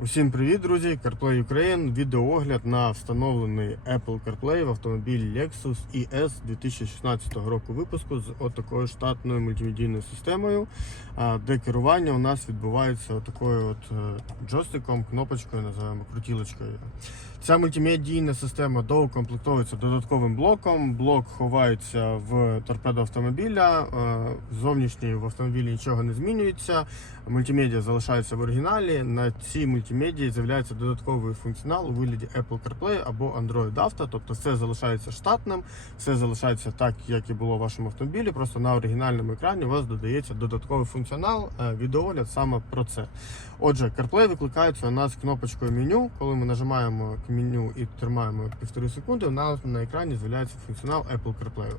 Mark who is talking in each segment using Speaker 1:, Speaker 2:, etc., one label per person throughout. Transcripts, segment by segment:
Speaker 1: Усім привіт, друзі! CarPlay Ukraine. Відеоогляд на встановлений Apple CarPlay в автомобілі Lexus ES 2016 року випуску з отакою штатною мультимедійною системою, де керування у нас відбувається отакою от е, джойстиком, кнопочкою, називаємо крутілочкою. Ця мультимедійна система доукомплектовується додатковим блоком. Блок ховається в торпедо автомобіля. е, Зовнішній в автомобілі нічого не змінюється. Мультимедіа залишається в оригіналі. На цій мультимедії з'являється додатковий функціонал у вигляді Apple CarPlay або Android Auto. Тобто все залишається штатним, все залишається так, як і було в вашому автомобілі. Просто на оригінальному екрані у вас додається додатковий функціонал. е, Відеогляд саме про це. Отже, CarPlay викликається у нас кнопочкою меню. Коли ми нажимаємо меню і тримаємо півтори секунди, у нас на екрані з'являється функціонал Apple CarPlay.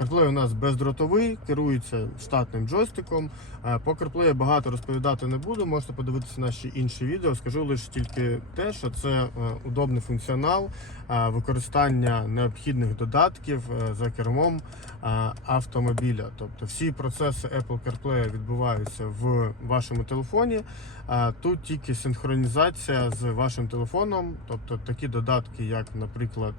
Speaker 1: CarPlay у нас бездротовий, керується штатним джойстиком. Е, По CarPlay багато розповідати не буду. Можете подивитися наші інші відео. Скажу лише тільки те, що це е, удобний функціонал е, використання необхідних додатків е, за кермом автомобіля. Тобто всі процеси Apple CarPlay відбуваються в вашому телефоні. Е, Тут тільки синхронізація з вашим телефоном, тобто такі додатки, як, наприклад,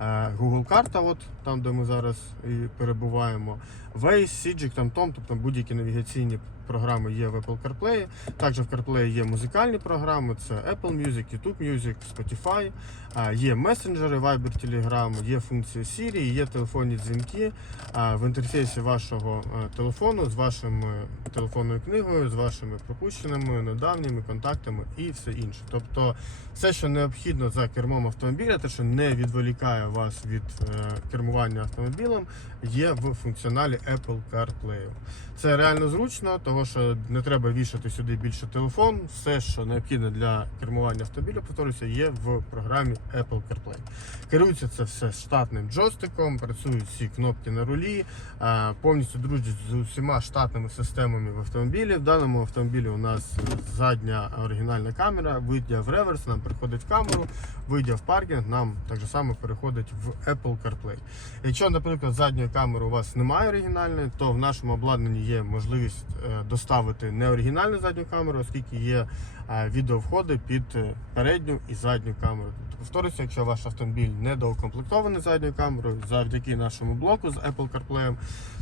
Speaker 1: е, Google карта, от там, де ми зараз і перебуваємо, Waze, Sigic, там Tom, тобто будь-які навігаційні програми є в Apple CarPlay. Також в CarPlay є музикальні програми, це Apple Music, YouTube Music, Spotify, е, є месенджери, Viber, Telegram, є функція Siri, є телефонні дзвінки е, в інтерфейсі вашого е, телефону з вашою телефонною книгою, з вашими пропущеними, недавніми контактами і все інше. Тобто все, що необхідно за кермом автомобіля, те, що не відволікає вас від е, кермування автомобілем, є в функціоналі Apple CarPlay. Це реально зручно, тому що не треба вішати сюди більше телефон. Все, що необхідно для кермування автомобіля, повторюся, є в програмі Apple CarPlay. Керується це все штатним джойстиком, працюють всі кнопки на рулі, е, повністю дружать з усіма штатними системами в автомобілі. В даному автомобілі у нас задня оригінальна камера, вийдя в реверс, нам переходить в камеру, вийдя в паркінг, нам так же само переходить в Apple CarPlay. Якщо, наприклад, задньої камери у вас немає оригінальної, то в нашому обладнанні є можливість е, доставити неоригінальну задню камеру, оскільки є е, відеовходи під е, передню і задню камеру. Повторюся, якщо ваш автомобіль не доукомплектований задньою камерою, завдяки нашому блоку з Apple CarPlay,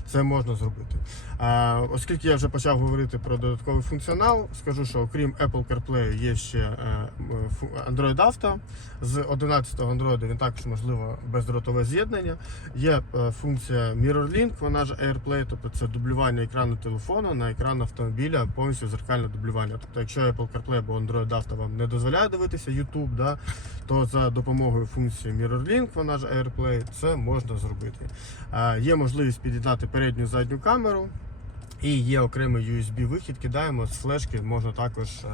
Speaker 1: це можна зробити. Е, Оскільки я вже почав говорити про додатковий функціонал, скажу, що окрім Apple CarPlay є ще е, Android Auto. З 11-го Android він також можливо бездротове з'єднання. Є е, функція MirrorLink, вона ж AirPlay, тобто це дублювання екрану телефону на екран автомобіля, повністю зеркальне дублювання. Тобто, якщо Apple CarPlay або Android Auto вам не дозволяє дивитися YouTube, да, то за допомогою функції MirrorLink, вона ж AirPlay, це можна зробити. Є можливість під'єднати передню задню камеру. І є окремий USB-вихід, кидаємо з флешки, можна також е,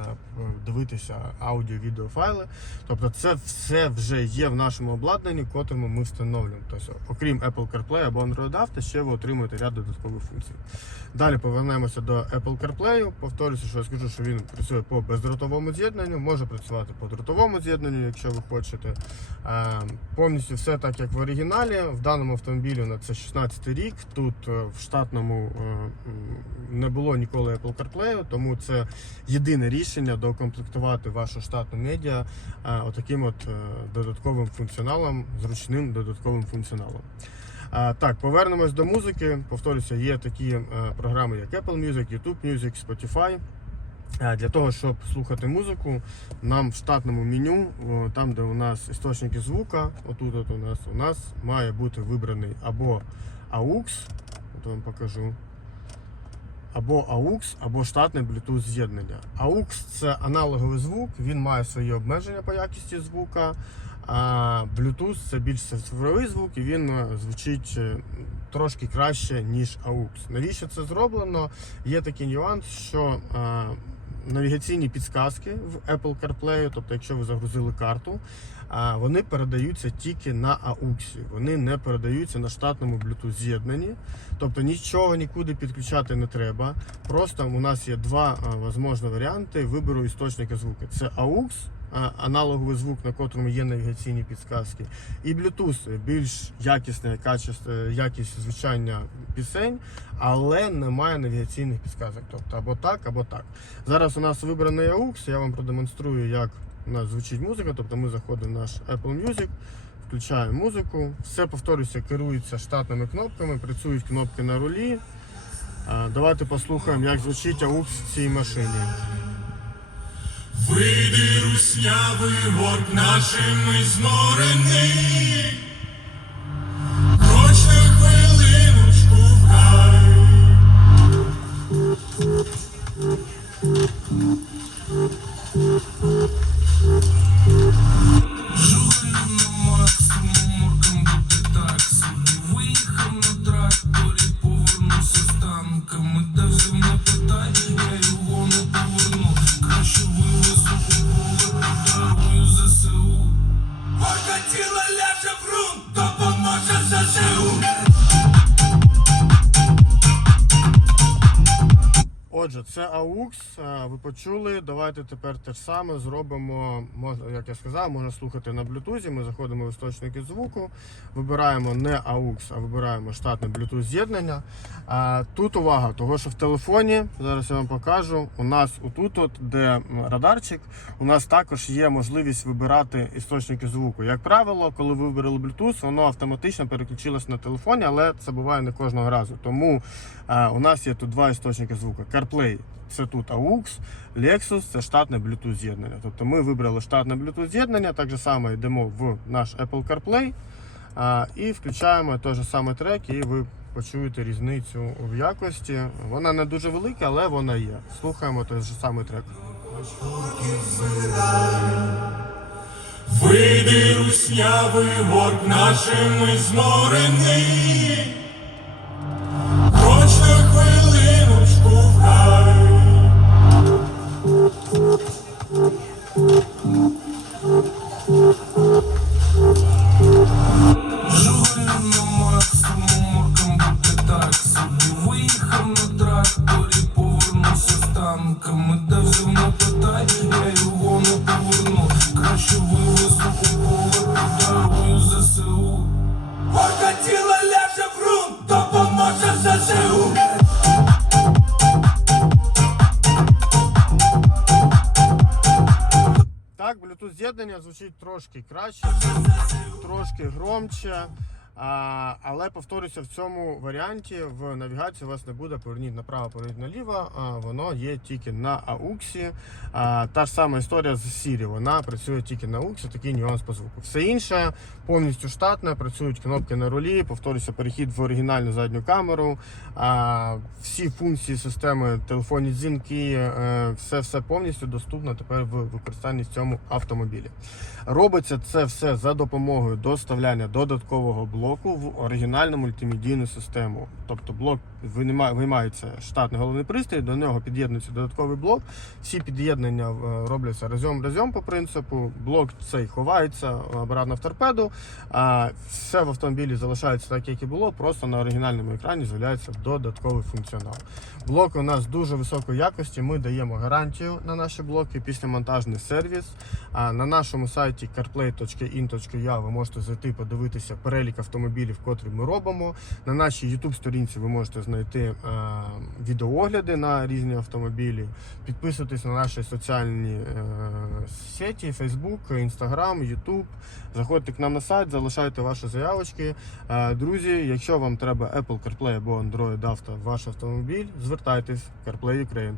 Speaker 1: дивитися аудіо, відео файли. Тобто це все вже є в нашому обладнанні, котрому ми встановлюємо. Тобто, окрім Apple CarPlay або Android Auto, ще ви отримуєте ряд додаткових функцій. Далі повернемося до Apple CarPlay. Повторюся, що я скажу, що він працює по бездротовому з'єднанню, може працювати по дротовому з'єднанню, якщо ви хочете. Е, Повністю все так, як в оригіналі. В даному автомобілі на це 16 рік. Тут е, в штатному не було ніколи Apple CarPlay, тому це єдине рішення доукомплектувати вашу штатну медіа е, отаким от е, додатковим функціоналом, зручним додатковим функціоналом. Так, повернемось до музики. Повторюся, є такі е, програми, як Apple Music, YouTube Music, Spotify. Е, Для того, щоб слухати музику, нам в штатному меню, там, де у нас істочники звука, отут от у нас у нас має бути вибраний або AUX, от вам покажу. Або AUX, або штатне Bluetooth з'єднання. AUX це аналоговий звук, він має свої обмеження по якості звука. А Bluetooth це більш цифровий звук, і він е, звучить е, трошки краще, ніж AUX. Навіщо це зроблено? Є такий нюанс, що е, навігаційні підсказки в Apple CarPlay, тобто, якщо ви загрузили карту, вони передаються тільки на AUX. Вони не передаються на штатному Bluetooth з'єднанні. Тобто нічого нікуди підключати не треба. Просто у нас є два можливі варіанти вибору істочника звуку. Це AUX аналоговий звук, на котрому є навігаційні підсказки, і Bluetooth більш якісне якість звучання пісень, але немає навігаційних підсказок. Тобто або так, або так. Зараз у нас вибраний AUX, я вам продемонструю, як у нас звучить музика. Тобто ми заходимо в наш Apple Music, включаємо музику. Все повторюся, керується штатними кнопками, працюють кнопки на рулі. Давайте послухаємо, як звучить AUX в цій машині.
Speaker 2: Вийди руснявий горб нашими зморений,
Speaker 1: Отже, це AUX, ви почули. Давайте тепер те ж саме зробимо. Можна, як я сказав, можна слухати на Bluetooth. Ми заходимо в істочники звуку, вибираємо не AUX, а вибираємо штатне Bluetooth з'єднання. Тут увага, того що в телефоні, зараз я вам покажу. У нас отут, от, де радарчик, у нас також є можливість вибирати істочники звуку. Як правило, коли ви вибрали Bluetooth, воно автоматично переключилось на телефоні, але це буває не кожного разу. Тому у нас є тут два істочники звуку. CarPlay це тут AUX, Lexus це штатне Bluetooth з'єднання. Тобто ми вибрали штатне Bluetooth з'єднання, так же само йдемо в наш Apple CarPlay а, і включаємо той же самий трек, і ви почуєте різницю в якості. Вона не дуже велика, але вона є. Слухаємо той же самий трек.
Speaker 2: Вийди руснявий горб нашими зморений,
Speaker 1: звучить трошки краще, трошки громче. Але повторюся, в цьому варіанті в навігації у вас не буде поверніть направо, поверніть наліво. А, воно є тільки на AUX. А, та ж сама історія з Siri, вона працює тільки на AUX, такий нюанс по звуку. Все інше повністю штатне, працюють кнопки на рулі, повторюся, перехід в оригінальну задню камеру. Всі функції системи, телефонні дзвінки, е, все все повністю доступно тепер в використанні в цьому автомобілі. Робиться це все за допомогою доставляння додаткового блоку в оригінальну мультимедійну систему. Тобто блок виймається штатний головний пристрій, до нього під'єднується додатковий блок. Всі під'єднання е, робляться разом-разом по принципу. Блок цей ховається обратно в торпеду. А все в автомобілі залишається так, як і було, просто на оригінальному екрані з'являється додатковий функціонал. Блоки у нас дуже високої якості. Ми даємо гарантію на наші блоки, післямонтажний сервіс. На нашому сайті carplay.in.ua ви можете зайти подивитися перелік автомобілів, котрі ми робимо. На нашій YouTube сторінці ви можете знайти е, відеоогляди на різні автомобілі. Підписуйтесь на наші соціальні е, сеті, Facebook, Instagram, YouTube. Заходьте к нам на сайт, залишайте ваші заявочки. Е, Друзі, якщо вам треба Apple CarPlay або Android Auto ваш автомобіль, звертайтесь CarPlay Ukraine.